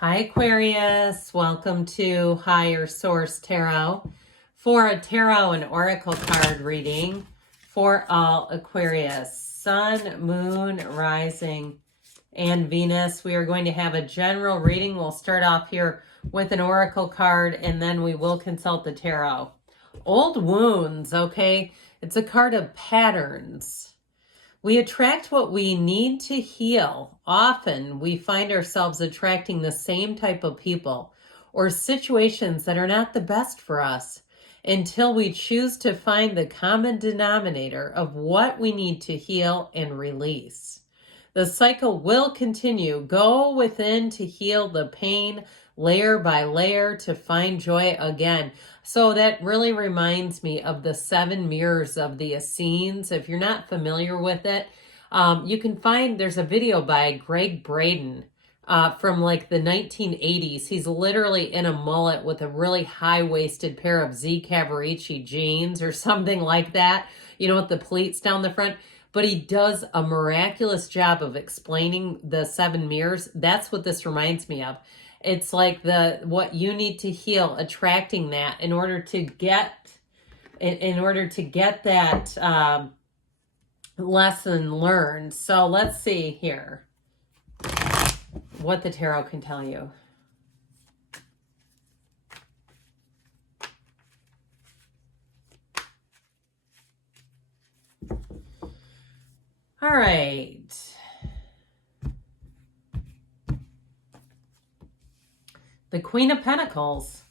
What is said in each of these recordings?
Hi Aquarius, welcome to Higher Source Tarot for a tarot and oracle card reading for all Aquarius, Sun, Moon, Rising, and Venus. We are going to have a general reading. We'll start off here with an oracle card and then we will consult the tarot. Old wounds, okay? It's a card of patterns. We attract what we need to heal. Often we find ourselves attracting the same type of people or situations that are not the best for us until we choose to find the common denominator of what we need to heal and release. The cycle will continue. Go within to heal the pain layer by layer to find joy again. So that really reminds me of the 7 mirrors of the Essenes. If you're not familiar with it, you can find, there's a video by Greg Braden from like the 1980s. He's literally in a mullet with a really high-waisted pair of Z Cavaricci jeans or something like that, you know, with the pleats down the front. But he does a miraculous job of explaining the 7 mirrors. That's what this reminds me of. It's like what you need to heal, attracting that in order to get that lesson learned. So let's see here what the tarot can tell you. All right. The Queen of Pentacles,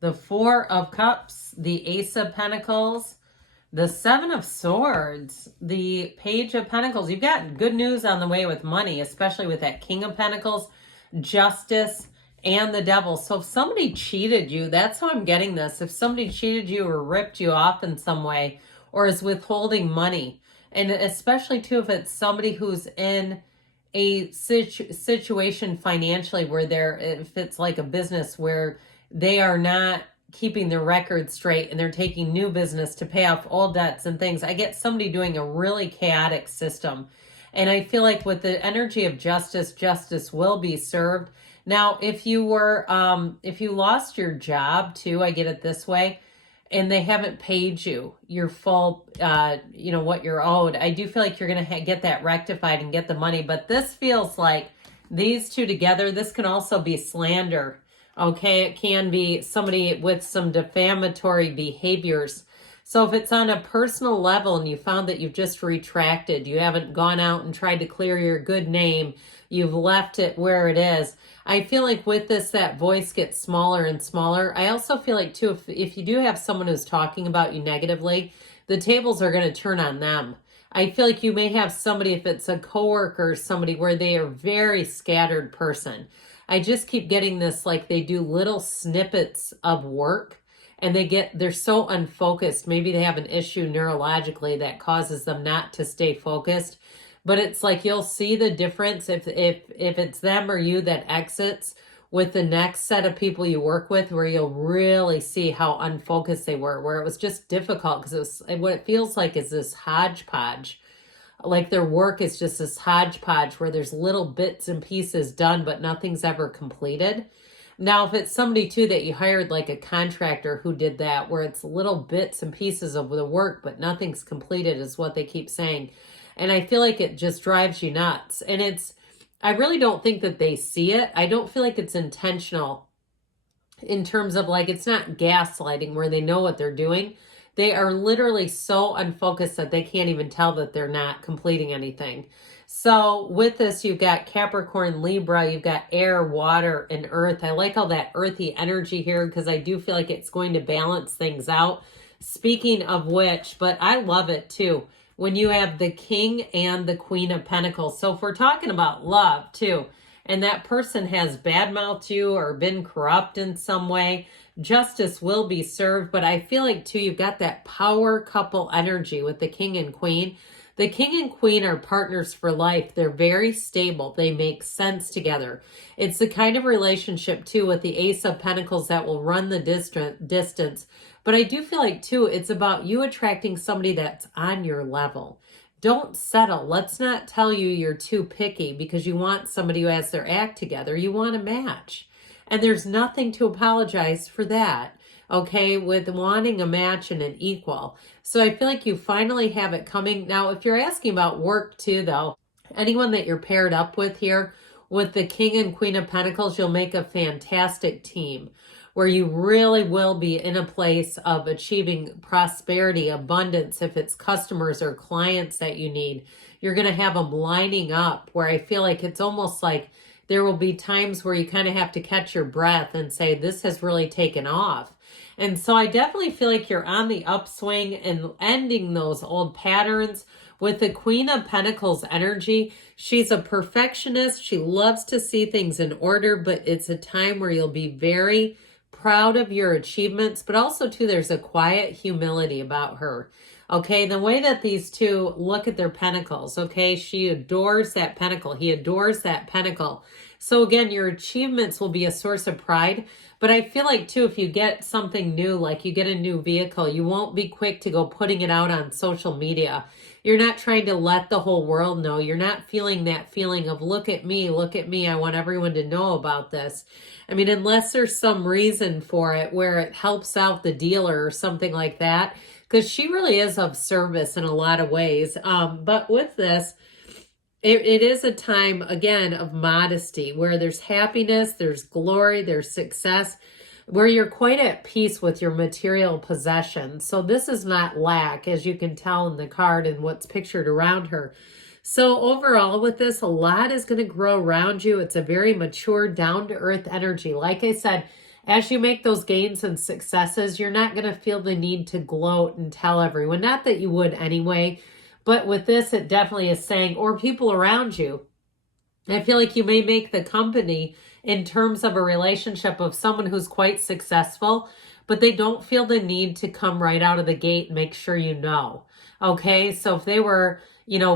the Four of Cups, the Ace of Pentacles, the Seven of Swords, the Page of Pentacles. You've got good news on the way with money, especially with that King of Pentacles, Justice, and the Devil. So if somebody cheated you, that's how I'm getting this. If somebody cheated you or ripped you off in some way or is withholding money, and especially too if it's somebody who's in a situation financially where if it's like a business where they are not keeping their records straight and they're taking new business to pay off old debts and things. I get somebody doing a really chaotic system. And I feel like with the energy of justice, justice will be served. Now, if you lost your job too, I get it this way, and they haven't paid you your full, what you're owed, I do feel like you're going to get that rectified and get the money. But this feels like these two together, this can also be slander. Okay, it can be somebody with some defamatory behaviors. So if it's on a personal level and you found that you've just retracted, you haven't gone out and tried to clear your good name, you've left it where it is, I feel like with this, that voice gets smaller and smaller. I also feel like too, if you do have someone who's talking about you negatively, the tables are going to turn on them. I feel like you may have somebody, if it's a coworker or somebody where they are very scattered person. I just keep getting this, like they do little snippets of work and they're so unfocused. Maybe they have an issue neurologically that causes them not to stay focused. But it's like you'll see the difference if it's them or you that exits with the next set of people you work with, where you'll really see how unfocused they were, where it was just difficult because what it feels like is this hodgepodge. Like their work is just this hodgepodge where there's little bits and pieces done, but nothing's ever completed. Now, if it's somebody too that you hired, like a contractor who did that, where it's little bits and pieces of the work, but nothing's completed, is what they keep saying. And I feel like it just drives you nuts. And I really don't think that they see it. I don't feel like it's intentional in terms of like, it's not gaslighting where they know what they're doing. They are literally so unfocused that they can't even tell that they're not completing anything. So with this, you've got Capricorn, Libra, you've got air, water, and earth. I like all that earthy energy here because I do feel like it's going to balance things out. Speaking of which, but I love it too, when you have the King and the Queen of Pentacles. So if we're talking about love too, and that person has badmouthed you or been corrupt in some way, justice will be served. But I feel like too, you've got that power couple energy with the King and Queen. The King and Queen are partners for life. They're very stable. They make sense together. It's the kind of relationship too with the Ace of Pentacles that will run the distance. But I do feel like too, it's about you attracting somebody that's on your level. Don't settle. Let's not tell you you're too picky because you want somebody who has their act together. You want a match. And there's nothing to apologize for that. Okay, with wanting a match and an equal. So I feel like you finally have it coming. Now, if you're asking about work too, though, anyone that you're paired up with here, with the King and Queen of Pentacles, you'll make a fantastic team where you really will be in a place of achieving prosperity, abundance. If it's customers or clients that you need, you're going to have them lining up, where I feel like it's almost like there will be times where you kind of have to catch your breath and say, this has really taken off. And so I definitely feel like you're on the upswing and ending those old patterns. With the Queen of Pentacles energy, she's a perfectionist. She loves to see things in order, but it's a time where you'll be very proud of your achievements, but also too, there's a quiet humility about her. Okay, the way that these two look at their pentacles, okay, she adores that pentacle. He adores that pentacle. So again, your achievements will be a source of pride. But I feel like too, if you get something new, like you get a new vehicle, you won't be quick to go putting it out on social media. You're not trying to let the whole world know. You're not feeling that feeling of, look at me, I want everyone to know about this. I mean, unless there's some reason for it where it helps out the dealer or something like that, because she really is of service in a lot of ways. But with this, it is a time, again, of modesty, where there's happiness, there's glory, there's success, where you're quite at peace with your material possessions. So this is not lack, as you can tell in the card and what's pictured around her. So overall with this, a lot is going to grow around you. It's a very mature, down-to-earth energy. Like I said, as you make those gains and successes, you're not going to feel the need to gloat and tell everyone. Not that you would anyway, but with this, it definitely is saying, or people around you, I feel like you may make the company in terms of a relationship of someone who's quite successful, but they don't feel the need to come right out of the gate and make sure you know. Okay, so if they were,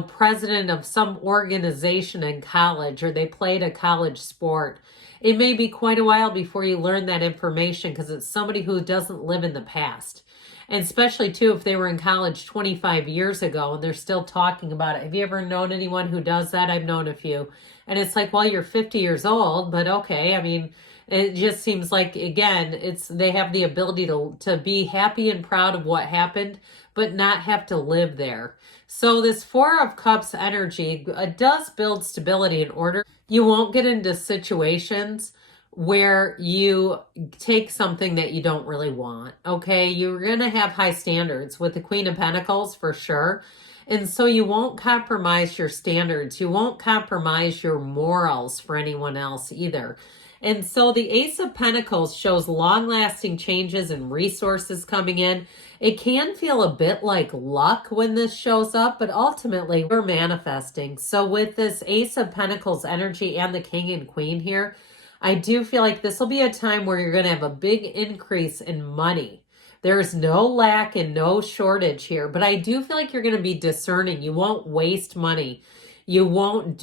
president of some organization in college, or they played a college sport, it may be quite a while before you learn that information, because it's somebody who doesn't live in the past. And especially too, if they were in college 25 years ago and they're still talking about it. Have you ever known anyone who does that? I've known a few. And it's like, well, you're 50 years old, but okay. I mean, it just seems like, again, they have the ability to be happy and proud of what happened, but not have to live there. So this Four of Cups energy does build stability and order. You won't get into situations where you take something that you don't really want. Okay, you're going to have high standards with the Queen of Pentacles for sure. And so you won't compromise your standards. You won't compromise your morals for anyone else either. And so the Ace of Pentacles shows long-lasting changes and resources coming in. It can feel a bit like luck when this shows up, but ultimately we're manifesting. So with this Ace of Pentacles energy and the King and Queen here, I do feel like this will be a time where you're going to have a big increase in money. There's no lack and no shortage here, but I do feel like you're going to be discerning. You won't waste money. You won't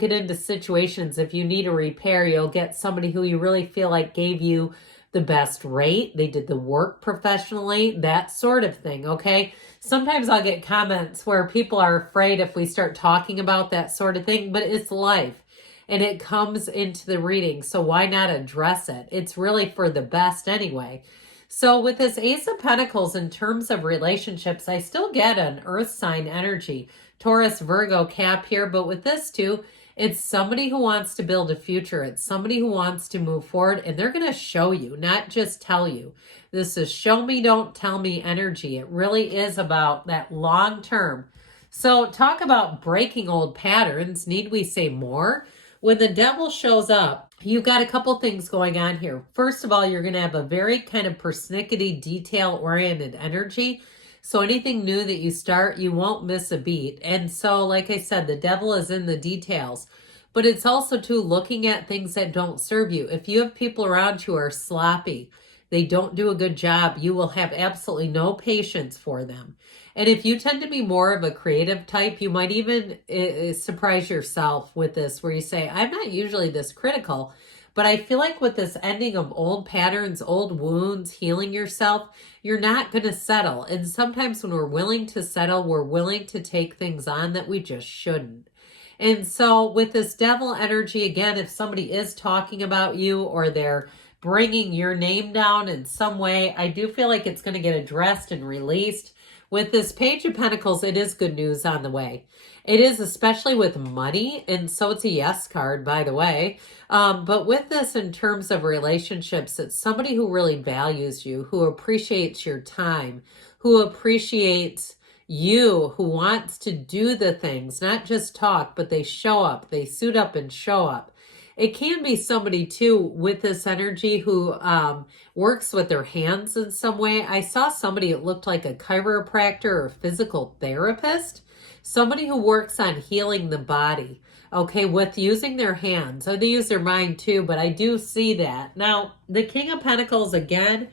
get into situations, if you need a repair, you'll get somebody who you really feel like gave you the best rate. They did the work professionally, that sort of thing, okay? Sometimes I'll get comments where people are afraid if we start talking about that sort of thing, but it's life. And it comes into the reading, so why not address it? It's really for the best anyway. So with this Ace of Pentacles, in terms of relationships, I still get an earth sign energy. Taurus, Virgo, Cap here, but with this too, it's somebody who wants to build a future. It's somebody who wants to move forward, and they're going to show you, not just tell you. This is show me, don't tell me energy. It really is about that long term. So talk about breaking old patterns. Need we say more? When the Devil shows up, you've got a couple things going on here. First of all, you're going to have a very kind of persnickety, detail-oriented energy. So anything new that you start, you won't miss a beat. And so, like I said, the Devil is in the details. But it's also, too, looking at things that don't serve you. If you have people around you who are sloppy, they don't do a good job, you will have absolutely no patience for them. And if you tend to be more of a creative type, you might even surprise yourself with this, where you say, I'm not usually this critical, but I feel like with this ending of old patterns, old wounds, healing yourself, you're not going to settle. And sometimes when we're willing to settle, we're willing to take things on that we just shouldn't. And so with this devil energy, again, if somebody is talking about you or they're bringing your name down in some way, I do feel like it's going to get addressed and released. With this Page of Pentacles, it is good news on the way. It is, especially with money, and so it's a yes card, by the way. But with this, in terms of relationships, it's somebody who really values you, who appreciates your time, who appreciates you, who wants to do the things, not just talk, but they show up, they suit up and show up. It can be somebody too with this energy who works with their hands in some way. I saw somebody, it looked like a chiropractor or physical therapist, somebody who works on healing the body, okay, with using their hands. Or they use their mind too, but I do see that. Now, the King of Pentacles, again,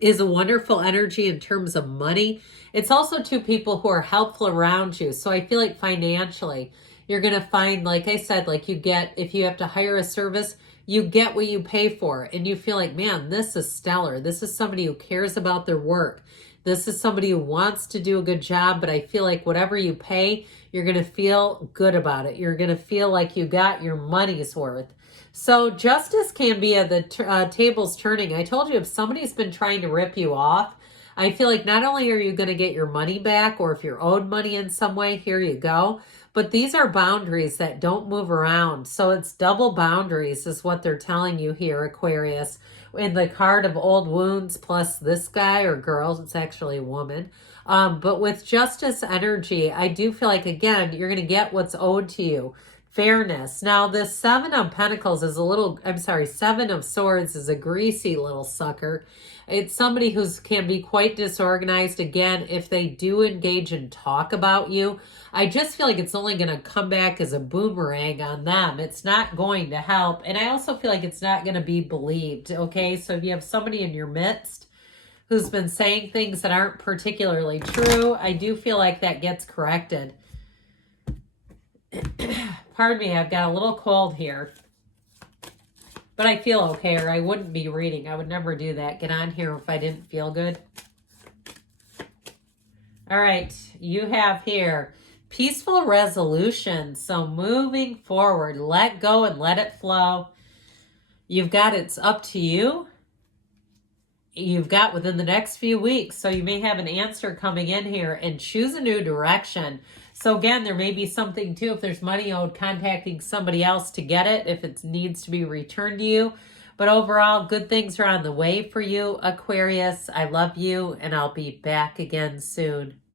is a wonderful energy in terms of money. It's also two people who are helpful around you. So I feel like financially, you're going to find, like I said, like you get, if you have to hire a service, you get what you pay for. And you feel like, man, this is stellar. This is somebody who cares about their work. This is somebody who wants to do a good job, but I feel like whatever you pay, you're going to feel good about it. You're going to feel like you got your money's worth. So justice can be at the tables turning. I told you, if somebody's been trying to rip you off, I feel like not only are you going to get your money back, or if you're owed money in some way, here you go. But these are boundaries that don't move around. So it's double boundaries is what they're telling you here, Aquarius. In the card of old wounds plus this guy or girl, it's actually a woman. But with justice energy, I do feel like, again, you're going to get what's owed to you. Fairness. Now, the Seven of Pentacles is a little, I'm sorry, Seven of Swords is a greasy little sucker. It's somebody who can be quite disorganized. Again, if they do engage and talk about you, I just feel like it's only going to come back as a boomerang on them. It's not going to help. And I also feel like it's not going to be believed. Okay, so if you have somebody in your midst who's been saying things that aren't particularly true, I do feel like that gets corrected. Pardon me, I've got a little cold here. But I feel okay, or I wouldn't be reading. I would never do that. Get on here if I didn't feel good. All right, you have here peaceful resolution. So moving forward, let go and let it flow. You've got it's up to you. You've got within the next few weeks. So you may have an answer coming in here, and choose a new direction. So again, there may be something too, if there's money owed, contacting somebody else to get it if it needs to be returned to you. But overall, good things are on the way for you, Aquarius. I love you, and I'll be back again soon.